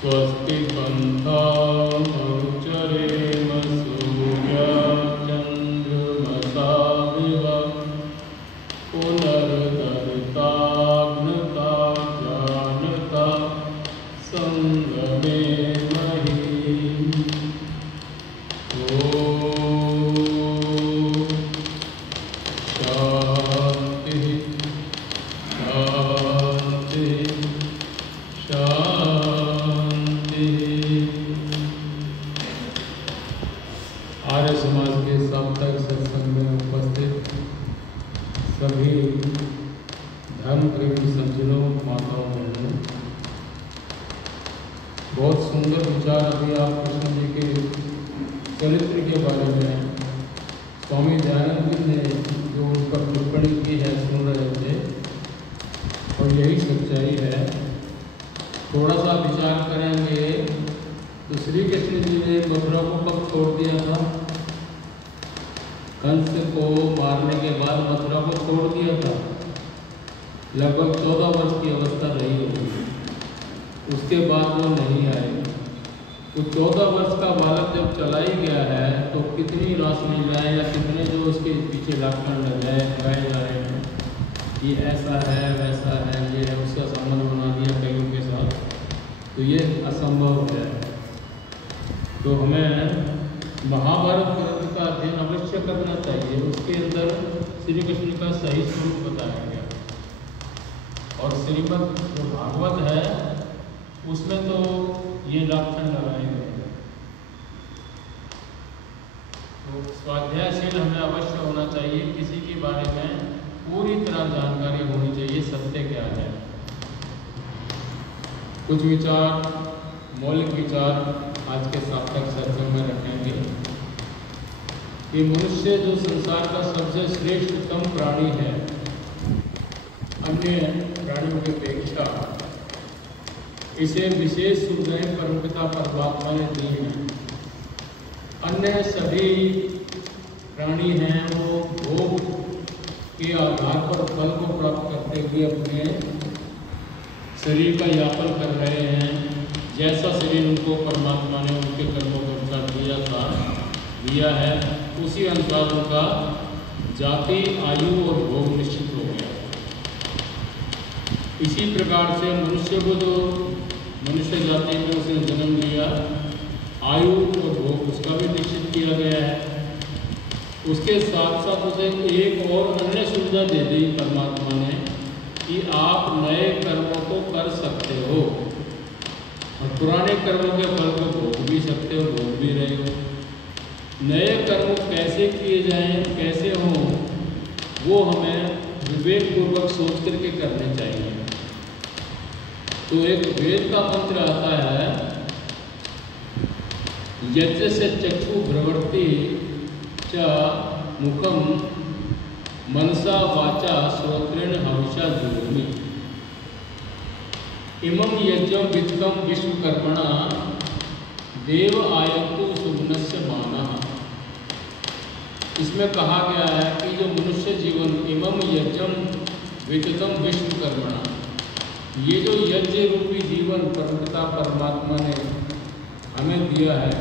स्वस्ति पन्थानुचरेम सूर्याचन्द्रमसाविव पुनर्दरिताग्नता जानता संगमे महि। शांति शांति शांति। आर्य समाज के साप्ताहिक सत्संग में उपस्थित सभी धर्म प्रेमी सज्जनों, माताओं, बहनों, बहुत सुंदर विचार अभी आप कृष्ण जी के चरित्र के बारे में स्वामी दयानंद जी ने जो उन पर टिप्पणी की है सुन रहे थे, और यही सच्चाई है। थोड़ा सा विचार करेंगे तो श्री कृष्ण जी ने मथुरा को कब छोड़ दिया था? कंस को मारने के बाद मथुरा को छोड़ दिया था। लगभग 14 वर्ष की अवस्था रही होगी, उसके बाद वो नहीं आए। तो 14 वर्ष का बालक जब चला ही गया है तो कितनी रासलीलाएं या कितने जो उसके पीछे लक्षण लगाए जा रहे हैं, ये ऐसा है वैसा है, ये है, उसका संबंध बना दिया कईयों के साथ, तो ये असंभव है। तो हमें महाभारत ग्रंथ का अध्ययन अवश्य करना चाहिए। उसके अंदर श्री कृष्ण का सही स्वरूप बताया गया, और श्रीमद् जो भागवत है उसमें तो ये लक्षण लगाए गए हैं। तो स्वाध्यायशील हमें अवश्य होना चाहिए, किसी के बारे में पूरी तरह जानकारी होनी चाहिए, सत्य क्या है। कुछ विचार, मौलिक विचार आज के साप्ताहिक सत्संग में रखेंगे कि मनुष्य जो संसार का सबसे श्रेष्ठतम प्राणी है, अन्य प्राणियों की अपेक्षा इसे विशेष सुविधाएं परमपिता परमात्मा ने दी हैं। अन्य सभी प्राणी हैं वो भोग के आधार पर फल को प्राप्त करते हुए अपने शरीर का यापन कर रहे हैं। जैसा शरीर उनको परमात्मा ने उनके कर्मों के अनुसार दिया है, उसी अनुसार उनका जाति, आयु और भोग निश्चित हो गया। इसी प्रकार से मनुष्य को जो मनुष्य जाति में उसने जन्म लिया, आयु और भोग उसका भी निश्चित किया गया है। उसके साथ साथ उसे एक और अन्य सुविधा दे दी परमात्मा ने कि आप नए कर्मों को कर सकते हो, और पुराने कर्मों के फल को भोग भी सकते हो, भोग भी रहे हो। नए कर्म कैसे किए जाएं, कैसे हों, वो हमें विवेक पूर्वक सोच करके करने चाहिए। तो एक वेद का मंत्र आता है, यज्ञ से चक्षु भ्रवृत्ति च मुखम मनसा वाचा श्रोत्रेण हविषा जुहोमि। इमं यज्ञं वित्तं विश्वकर्मणा देव आयन्तु सुमनस्य मानः। इसमें कहा गया है कि जो मनुष्य जीवन, इमं यज्ञं वित्तं विश्वकर्मणा, ये जो यज्ञ रूपी जीवन परमपिता परमात्मा ने हमें दिया है,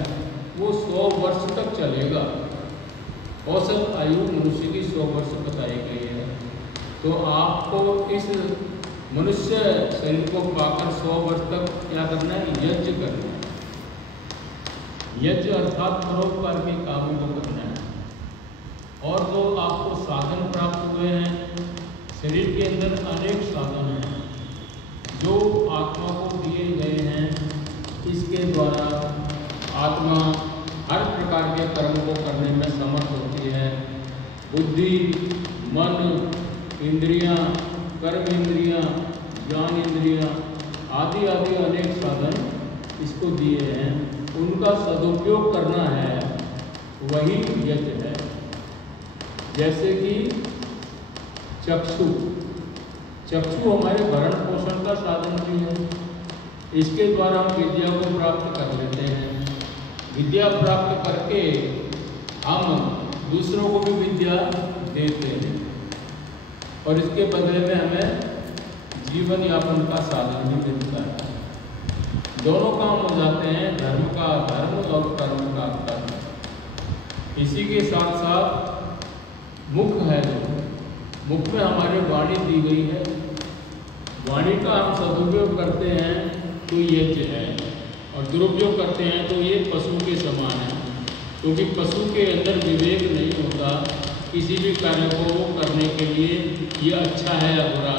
वो 100 वर्ष तक चलेगा। औसत आयु मनुष्य की 100 वर्ष बताई गई है। तो आपको इस मनुष्य शरीर को पाकर 100 वर्ष तक क्या करना है? यज्ञ करना है। यज्ञ अर्थात परोपकार के कामों को करना है। और जो आपको साधन प्राप्त हुए हैं, शरीर के अंदर अनेक साधन हैं जो आत्मा को दिए गए हैं। इसके द्वारा आत्मा हर प्रकार के कर्म को करने में समर्थ होती है। बुद्धि, मन, इंद्रियां, कर्म इंद्रियां, ज्ञान इंद्रियां आदि आदि अनेक साधन इसको दिए हैं। उनका सदुपयोग करना है, वही यज्ञ है। जैसे कि चक्षु हमारे भरण पोषण का साधन भी है। इसके द्वारा हम विद्या को प्राप्त कर लेते हैं। विद्या प्राप्त करके हम दूसरों को भी विद्या देते हैं, और इसके बदले में हमें जीवन यापन का साधन भी मिलता है। दोनों काम हो जाते हैं, धर्म का धर्म और कर्म का कर्म। इसी के साथ साथ मुख है, जो मुख में हमारी वाणी दी गई है, वाणी का हम सदुपयोग करते हैं तो यज्ञ है, और दुरुपयोग करते हैं तो ये पशु के समान है, क्योंकि पशु के अंदर विवेक नहीं होता किसी भी कार्य को करने के लिए ये अच्छा है या बुरा।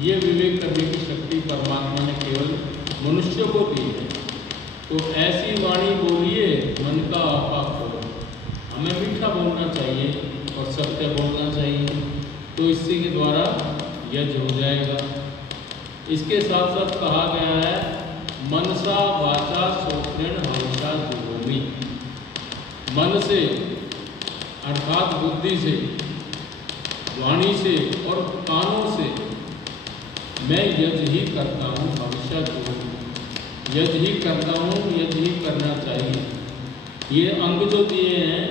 ये विवेक करने की शक्ति परमात्मा ने केवल मनुष्य को दी है। तो ऐसी वाणी बोलिए मन का आपाप हो। हमें मीठा बोलना चाहिए और सत्य बोलना चाहिए, तो इसी के द्वारा यज्ञ हो जाएगा। इसके साथ साथ कहा गया है मनसा वाचा श्रोत्रेण हविषा जुहोमि। मन से अर्थात बुद्धि से, वाणी से और कानों से मैं यज्ञ ही करता हूँ, हविषा जुहोमि। यज्ञ ही करता हूँ, यज्ञ ही करना चाहिए। ये अंग जो दिए हैं,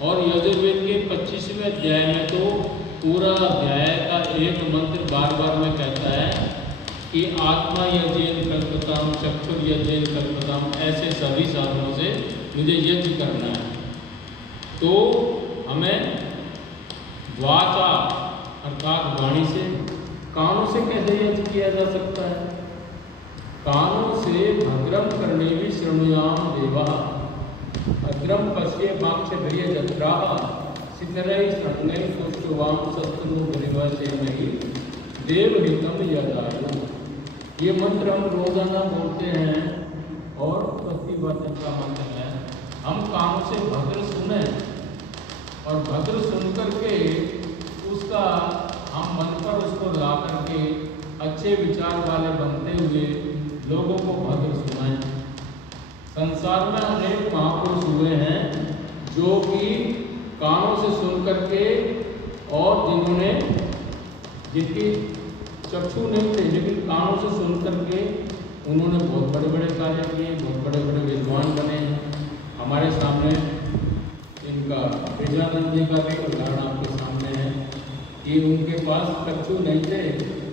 और यजुर्वेद के 25वें अध्याय में तो पूरा अध्याय का एक मंत्र बार बार में कहता है कि आत्मा यज्ञेन कल्पताम, चक्षुर यज्ञेन कल्पताम, ऐसे सभी साधनों से मुझे यज्ञ करना है। तो हमें वाचा अर्थात वाणी से, कानों से कैसे यज्ञ किया जा सकता है? कानों से भद्रम करने भी शृणुयाम देवा, अग्रम पश्ये माक्षभ्रिय जत्रा सिद्धरई शरणै सुष्टुवाम शत्रु गरिवासे नहीं देवहितम यदायु। ये मंत्र हम रोजाना बोलते हैं और प्रतिवचन का मंत्र है। हम कानों से भद्र सुने और भद्र सुन करके उसका हम मन पर उसको ला करके अच्छे विचार वाले बनते हुए लोगों को भद्र सुनाएं। संसार में अनेक महापुरुष हुए हैं जो कि कानों से सुन करके, और जिन्होंने जिनकी चक्षु नहीं थे लेकिन कानों से सुन करके उन्होंने बहुत बड़े बड़े कार्य किए, बहुत बड़े बड़े विद्वान बने हैं। हमारे सामने इनका विजयानंद जी का भी उदाहरण आपके सामने है कि उनके पास चक्षु नहीं थे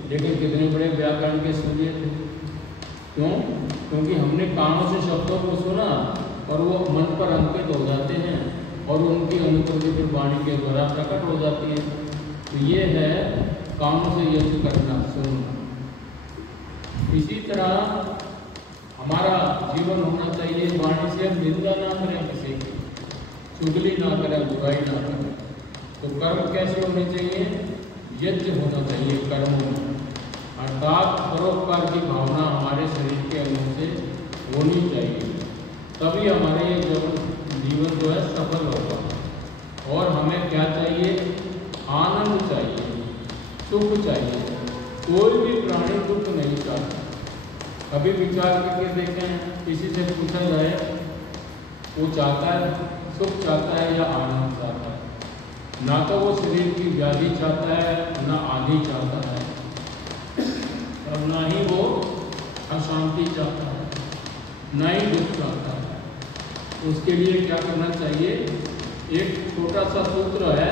लेकिन कितने बड़े व्याकरण के सूर्य थे। क्यों? क्योंकि हमने कानों से शब्दों को सुना और वो मन पर अंकित हो जाते हैं और उनकी अनुभूति फिर वाणी के द्वारा प्रकट हो जाती है। तो ये है कानों से यज्ञ करना, सुनना। इसी तरह हमारा जीवन होना चाहिए, वाणी से हम निंदा ना करें, किसी की चुगली ना करें, बुराई ना करें। तो कर्म कैसे होने चाहिए? यज्ञ होना चाहिए कर्मों में, अर्थात परोपकार की भावना हमारे शरीर के अंदर से होनी चाहिए, तभी हमारे ये जीवन जो है सफल होगा। और हमें क्या चाहिए? आनंद चाहिए, सुख चाहिए। कोई भी प्राणी दुख नहीं चाहता। कभी विचार करके देखें, किसी से पूछा जाए वो चाहता है सुख चाहता है या आनंद चाहता है? ना तो वो शरीर की व्याधि चाहता है, ना आदि चाहता है, और ना ही वो अशांति चाहता है, ना ही दुख चाहता है। उसके लिए क्या करना चाहिए? एक छोटा सा सूत्र है,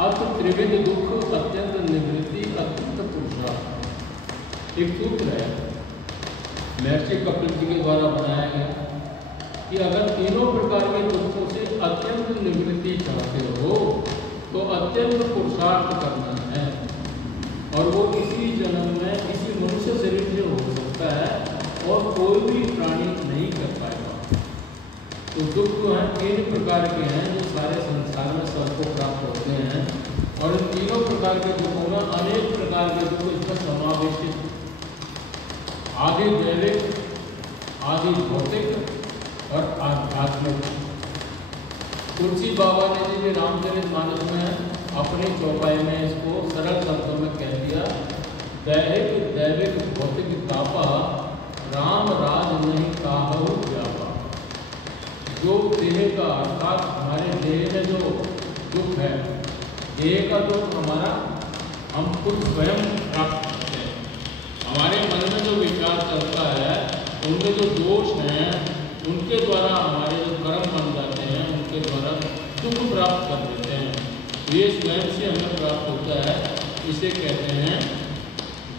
अत त्रिविध दुख अत्यंत निवृत्ति अत्यंत पुरुषार्थ। एक सूत्र है महर्षि कपिल जी के द्वारा बनाया गया कि अगर तीनों प्रकार के दुखों से अत्यंत निवृत्ति चाहते हो तो अत्यंत पुरुषार्थ करना है, और वो इसी जन्म में इसी मनुष्य शरीर से हो सकता है और कोई भी प्राणी नहीं कर पाएगा। तो दुख जो हैं 3 प्रकार के हैं जो सारे संसार में सबको प्राप्त होते हैं, और इन तीनों प्रकार के दुखों में अनेक प्रकार के दुख इसमें समावेशित, आदि दैविक, आदि भौतिक और आध्यात्मिक। तुलसी बाबा ने जी रामचरितमानस में अपनी चौपाई में इसको सरल शब्दों में कह दिया, दैहिक दैविक भौतिक तापा राम राज नहीं काहू व्यापा। जो देह का अर्थात हमारे देह में जो दुख है, देह का दुख हमारा हम खुद स्वयं प्राप्त करते हैं। हमारे मन में जो विचार चलता है, उनमें जो दोष हैं, उनके द्वारा हमारे जो कर्म बन जाते हैं, उनके द्वारा दुख प्राप्त कर देते हैं। ये स्वयं से हमें प्राप्त होता है। इसे कहते हैं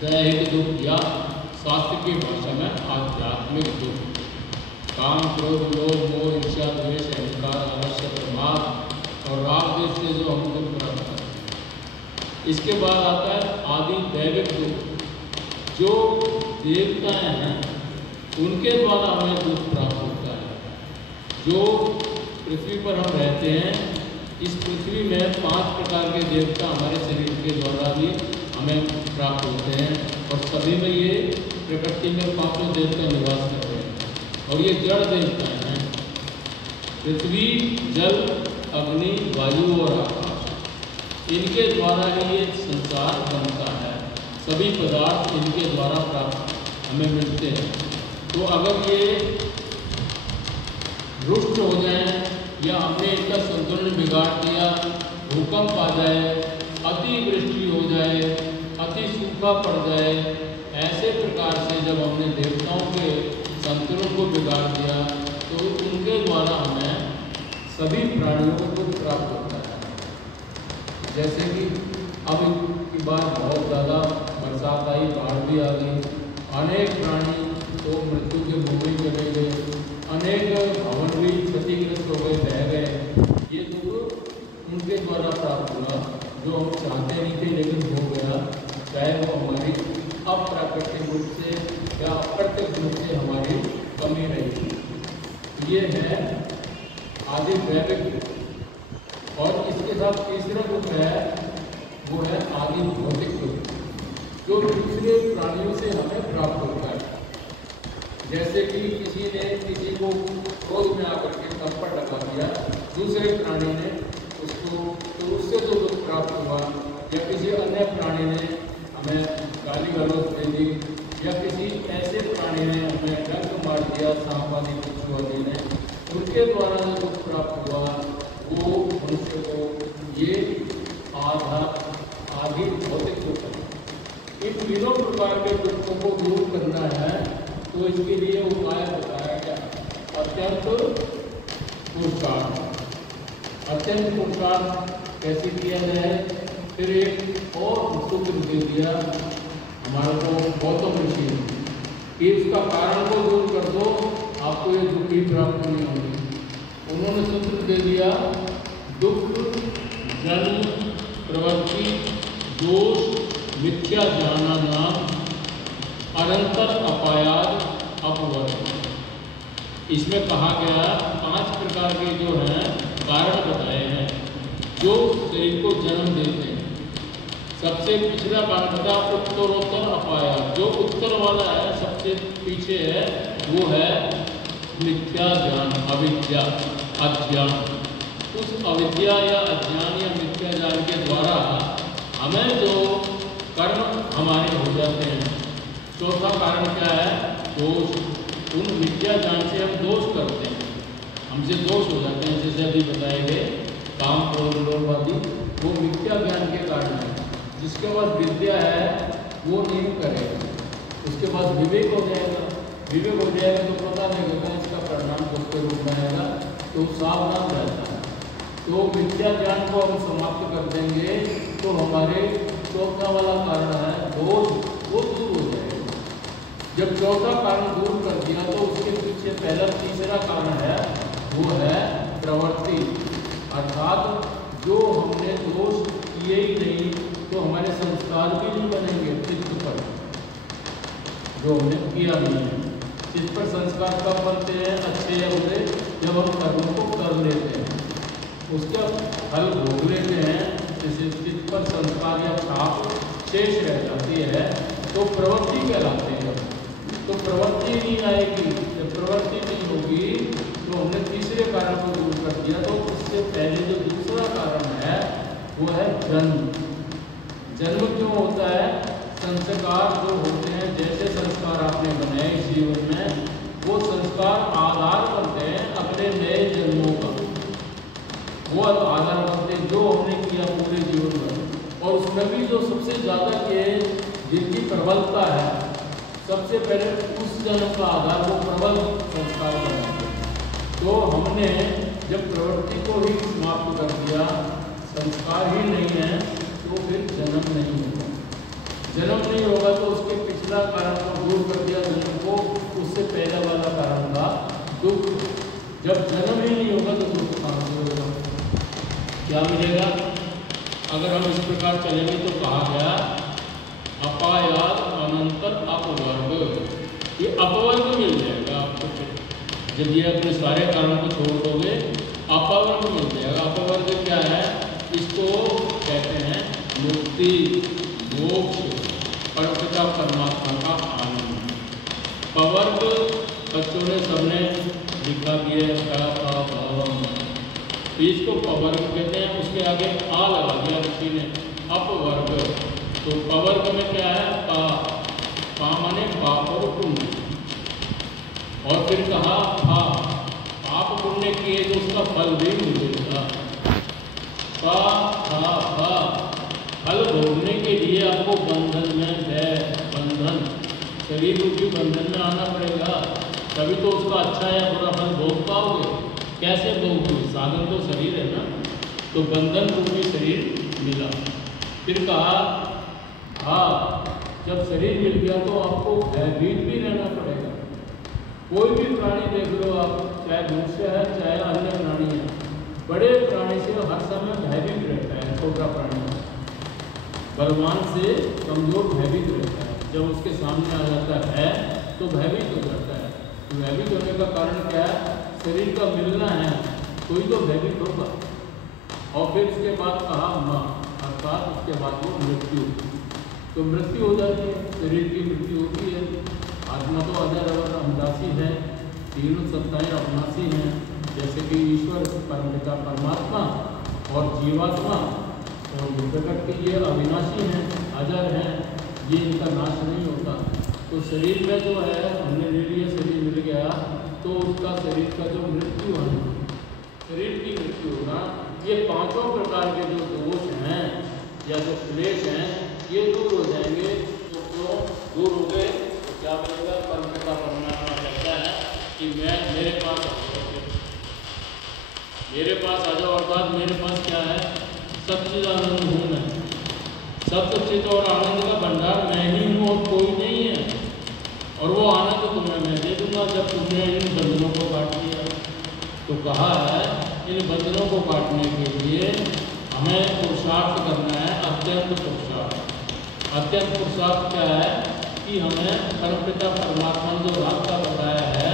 दैहिक दुख या शास्त्र की भाषा में आध्यात्मिक दुख। काम, क्रोध, लोभ, मोह, ईर्ष्या, द्वेष, अहंकार, आलस्य, प्रमाद और राग देश से जो हम दुख प्राप्त करते हैं। इसके बाद आता है आदि दैविक दुख। जो देवताएं हैं उनके द्वारा हमें दुख प्राप्त होता है। जो पृथ्वी पर हम रहते हैं, इस पृथ्वी में 5 प्रकार के देवता हमारे शरीर के द्वारा भी हमें प्राप्त होते हैं और सभी में ये प्रकृति में 5 देवता निवास करते हैं और ये जड़ देवता हैं। पृथ्वी, जल, अग्नि, वायु और आकाश, इनके द्वारा ही ये संसार बनता है। सभी पदार्थ इनके द्वारा प्राप्त हमें मिलते हैं। तो अगर ये रुष्ट हो जाए या हमने इनका संतुलन बिगाड़ दिया, भूकंप आ जाए, अतिवृष्टि हो जाए, अति सूखा पड़ जाए, ऐसे प्रकार से जब हमने देवताओं के संतुलन को बिगाड़ दिया तो उनके द्वारा हमें सभी प्राणियों को प्राप्त होता है। जैसे कि अब की बार बहुत ज़्यादा बरसात आई, बाढ़ भी आ गई, अनेक प्राणी तो मृत्यु के मुँह में चले गए, अनेक भवन भी क्षतिग्रस्त हो गए, बह गए। ये दुख उनके द्वारा प्राप्त हुआ जो हम चाहते नहीं थे लेकिन हो गया, चाहे वो हमारी अप्राकृतिक रूप से या अप्रत्यक्ष रूप से हमारी कमी रही। ये है आदि दैविक दुख। और इसके साथ तीसरा दुख है, वो है आदि भौतिक दुख, जो दूसरे प्राणियों से हमें प्राप्त होता है। जैसे कि किसी ने किसी को क्रोध में आकर के थप्पड़ लगा दिया, दूसरे प्राणी ने उसको, तो उससे जो दुख प्राप्त हुआ, या किसी अन्य प्राणी ने हमें गाली गलौज दे दी, या किसी ऐसे प्राणी ने हमें डंक मार दिया, सांप आदि कुछ आदि ने, उनके द्वारा जो दुख प्राप्त हुआ वो मनुष्य को ये आदि भौतिक दुख है। इन तीनों प्रकार के दुखों को दूर करना है तो इसके लिए उपाय बताया गया। अत्यंत पुरुषार्थ। अत्यंत पुरुषार्थ कैसे किया जाए, फिर एक और सूत्र दे दिया हमारे को गौतम ऋषि कि इसका कारण को दूर कर दो, आपको ये दुख ही प्राप्त नहीं होगी। उन्होंने सूत्र दे दिया, दुख, जन्म, प्रवृत्ति, दोष, मिथ्या ज्ञाना नाम, अनंतर अपायाद अपवर्ग। इसमें कहा गया 5 प्रकार के जो हैं कारण बताए हैं जो शरीर को जन्म देते हैं। सबसे पिछला कारण था उत्तरोत्तर अपायाद। जो उत्तर वाला है, सबसे पीछे है, वो है मिथ्या ज्ञान, अविद्या, अज्ञान। उस अविद्या या अज्ञान या मिथ्या ज्ञान के द्वारा हमें जो कर्म हमारे हो जाते हैं। चौथा कारण क्या है, दोष। उन मिथ्या ज्ञान से हम दोष करते हैं, हमसे दोष हो जाते हैं। जैसे अभी बताए गए काम, क्रोध, लोभ आदि, वो मिथ्या ज्ञान के कारण है। जिसके पास विद्या है वो नहीं करेगा, उसके पास विवेक हो जाएगा। विवेक हो जाएगा तो पता नहीं होगा इसका परिणाम किसके रूप में आएगा, तो सावधान रहता है। तो मिथ्या ज्ञान को हम समाप्त कर देंगे तो हमारे चौथा वाला कारण है दोष, वो दूर हो जाएगा। जब चौथा कारण दूर कर दिया तो उसके पीछे पहला तीसरा कारण है, वो है प्रवृत्ति। अर्थात जो हमने दोष किए ही नहीं तो हमारे संस्कार भी नहीं बनेंगे चित्त पर, जो हमने किया नहीं है। चित्त पर संस्कार कब बनते हैं, अच्छे या बुरे, जब हम कर्मों को कर लेते हैं, उसका फल भोग लेते हैं। जैसे चित्त पर संस्कार या छाप शेष रह जाती है तो प्रवृत्ति कहलाते हैं। तो प्रवृत्ति नहीं आएगी, जब प्रवृत्ति नहीं होगी तो हमने तीसरे कारण को दूर कर दिया। तो उससे पहले जो दूसरा कारण है वो है जन्म। जन्म क्यों होता है, संस्कार जो होते हैं, जैसे संस्कार आपने बनाए इस जीवन में, वो संस्कार आधार बनते हैं अगले नए जन्मों का। वो आधार बनते हैं जो हमने किया पूरे जीवन में। और उसमें भी जो सबसे ज़्यादा के जिनकी प्रबलता है, सबसे पहले उस जन्म का आधार वो प्रबल संस्कार बनाते हैं। तो हमने जब प्रवृत्ति को ही समाप्त कर दिया, संस्कार ही नहीं है, तो फिर जन्म नहीं होगा। जन्म नहीं होगा तो उसके पिछले पिछला कारण को दूर कर दिया जन्म को, उससे पहले वाला कारण का दुख। जब जन्म ही नहीं होगा तो दुख कहाँ से होगा? क्या मिलेगा? अगर हम इस प्रकार चलेंगे तो कहा गया अपायाद अनंतर अपवर्ग, ये अपवर्ग मिल जाएगा आपको। जब ये अपने सारे कारणों को छोड़ दोगे अपवर्ग मिल जाएगा। अपवर्ग क्या है? इसको कहते हैं मुक्ति, मोक्ष, परमपिता परमात्मा का आनंद। पवर्ग बच्चों ने सबने लिखा भी है, तो इसको पवर्ग कहते हैं। उसके आगे आ लगा दिया ऋषि ने, अपवर्ग। तो पवर्ग में क्या है? पा माने पाप और पुण्य, और फिर कहा पाप पुण्य किए तो उसका फल भी मिलेगा। फल भोगने के लिए आपको बंधन में है, बंधन शरीर रूपी बंधन में आना पड़ेगा, तभी तो उसका अच्छा या बुरा फल भोग पाओगे। कैसे भोगोगे? साधन तो शरीर है ना, तो बंधन रूपी शरीर मिला। फिर कहा जब शरीर मिल गया तो आपको भयभीत भी रहना पड़ेगा। कोई भी प्राणी देख लो आप, चाहे मनुष्य है चाहे अन्य प्राणी है, बड़े प्राणी से हर समय भयभीत रहता है। छोटा प्राणी बलवान से कमजोर भयभीत रहता है, जब उसके सामने आ जाता है तो भयभीत हो जाता है। तो भयभीत होने का कारण क्या है? शरीर का मिलना है, कोई तो भयभीत होगा। और फिर उसके बाद कहा माँ, अर्थात उसके बाद वो मृत्यु, तो मृत्यु हो जाती है, शरीर की मृत्यु होती है। आत्मा तो अजर और अविनाशी है, तीनों सत्ताएं अविनाशी हैं, जैसे कि ईश्वर परमपिता परमात्मा और जीवात्मा और प्रकृति, ये अविनाशी हैं, अजर हैं, ये इनका नाश नहीं होता। तो शरीर में जो है हमने ले लिया, शरीर मिल गया तो उसका शरीर का जो मृत्यु है, शरीर की मृत्यु होना, ये पांचों प्रकार के जो दोष हैं या जो क्लेश हैं ये दूर हो जाएंगे। तो क्यों दूर हो गए? तो क्या बनेगा? परमपिता परमात्मा कहता है कि मेरे पास आ जाओ, मेरे पास आ जाओ। अर्थात मेरे पास क्या है? सच्चिदानंद हूँ मैं, सत्य चित और आनंद का भंडार मैं ही हूँ और कोई नहीं है। और वो आनंद तुम्हें मैं दे दूंगा जब तुमने इन बंधनों को काट दिया। तो कहा है इन बंधनों को काटने के लिए हमें पुरुषार्थ करना है, अत्यंत पुरुषार्थ। अत्यंत पुरुषार्थ क्या है? कि हमें परमपिता परमात्मा ने जो रास्ता बताया है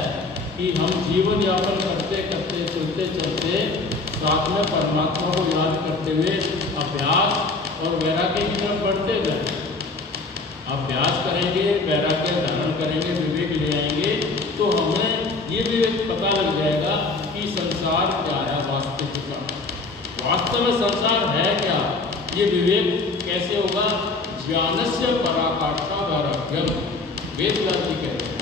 कि हम जीवन यापन करते करते चलते चलते साथ में परमात्मा को याद करते हुए अभ्यास और वैराग्य की तरफ बढ़ते गए। अभ्यास करेंगे, वैराग्य धारण करेंगे, विवेक ले आएंगे तो हमें ये विवेक पता लग जाएगा कि संसार क्या है वास्तविक का, वास्तव में संसार है क्या। ये विवेक कैसे होगा? ज्ञानस्य पराकाष्ठा वैराग्यम, वेदव्यास जी कहते हैं।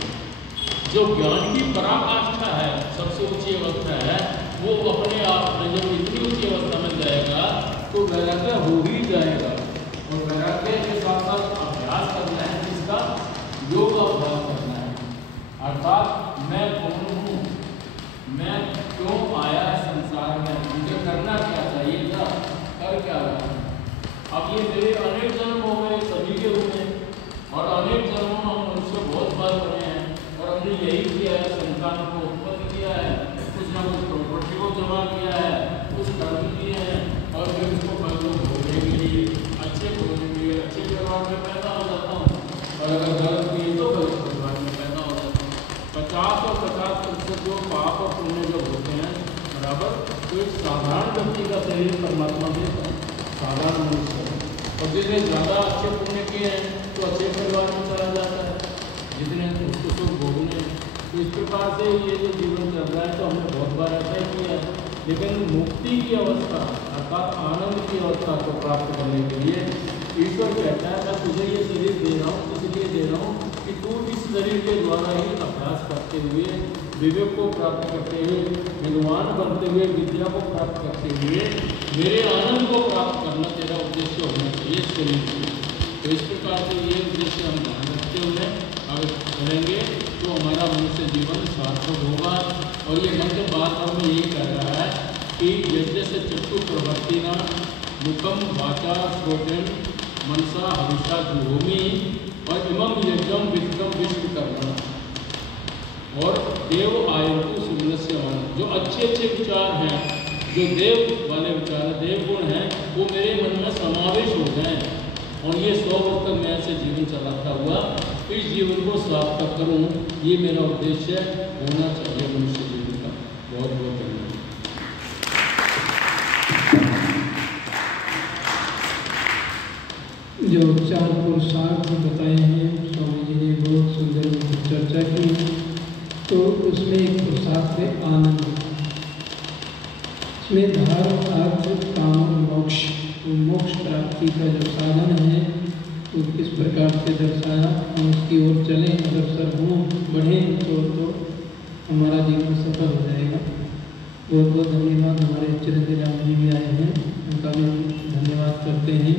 जो ज्ञान की पराकाष्ठा है, सबसे ऊंची अवस्था है, वो अपने आप में जब इतनी ऊंची अवस्था में जाएगा तो वैराग्य हो ही जाएगा। और वैराग्य के साथ साथ अभ्यास करना है, जिसका योग अभ्यास करना है। अर्थात मैं कौन हूँ, मैं क्यों आया संसार में, मुझे करना क्या चाहिए था, कर क्या रहा। अब ये मेरे अनेक जन्म हो गए, सभी के हुए, और अनेक जन्मों में हम मनुष्य बहुत बार बने हैं और हमने यही किया है, संतान को उत्पन्न किया है, कुछ ना कुछ प्रॉपर्टी को जमा किया है, कुछ कर्म किए हैं, और फिर उसको फल को भोगने के लिए, अच्छे भोगने के लिए अच्छे परिवार में पैदा हो जाता हूँ, और अगर गलत किए तो गलत परिवार में पैदा हो जाता हूँ। 50 और 50% जो पाप और पुण्य जो होते हैं बराबर, तो एक साधारण व्यक्ति का शरीर परमात्मा देता है, साधारण मनुष्य। और जितने ज़्यादा अच्छे पुण्य किए हैं तो अच्छे परिवार में चला जाता है, जितने उसको सुख भोगने। तो इस प्रकार से ये जो जीवन चल रहा है तो हमने बहुत बार ऐसा ही किया है। लेकिन मुक्ति की अवस्था अर्थात आनंद की अवस्था को प्राप्त करने के लिए ईश्वर कहता है मैं तुझे ये शरीर दे रहा हूँ, इसलिए दे रहा हूँ कि तू इस शरीर के द्वारा ही अभ्यास करते हुए, विवेक को प्राप्त करते हुए, विद्वान बनते हुए, विद्या को प्राप्त करते हुए मेरे आनंद को प्राप्त करना तेरा उद्देश्य होना चाहिए शरीर में। तो इस प्रकार से ये उद्देश्य हम ध्यान रखते हुए अगर करेंगे तो हमारा मनुष्य जीवन सार्थक होगा। और ये मंत्र बात हमें यही कह रहा है कि यज्ञ से चक्षु प्रवृत्ति न मुखम वाचा श्रोतेन मनसा हविषा जुहोमी और इमं यज्ञम वित्तम विश्वकर्मणा और देव आयु सुमनस्य मान। जो अच्छे अच्छे विचार हैं, जो देव वाले विचार हैं, देव गुण हैं, वो मेरे मन में समावेश हो जाएं और ये 100 वर्ष तक मैं ऐसे जीवन चलाता हुआ इस जीवन को सार्थक करूं, ये मेरा उद्देश्य होना चाहिए मनुष्य जीवन का। बहुत बहुत धन्यवाद। जो 4 पुरुषार्थ बताए हैं स्वामी जी ने बहुत सुंदर चर्चा की। तो उसमें एक पुरुषार्थ है आनंद। इसमें धर्म अर्थ काम मोक्ष, तो मोक्ष प्राप्ति का जो साधन है तो किस प्रकार से दर्शाया, हम उसकी ओर चलें, अगर सर्वगुण बढ़ें तो हमारा जीवन सफल हो जाएगा। बहुत बहुत धन्यवाद। हमारे चिरंजीव राम जी भी आए हैं, उनका भी धन्यवाद करते हैं।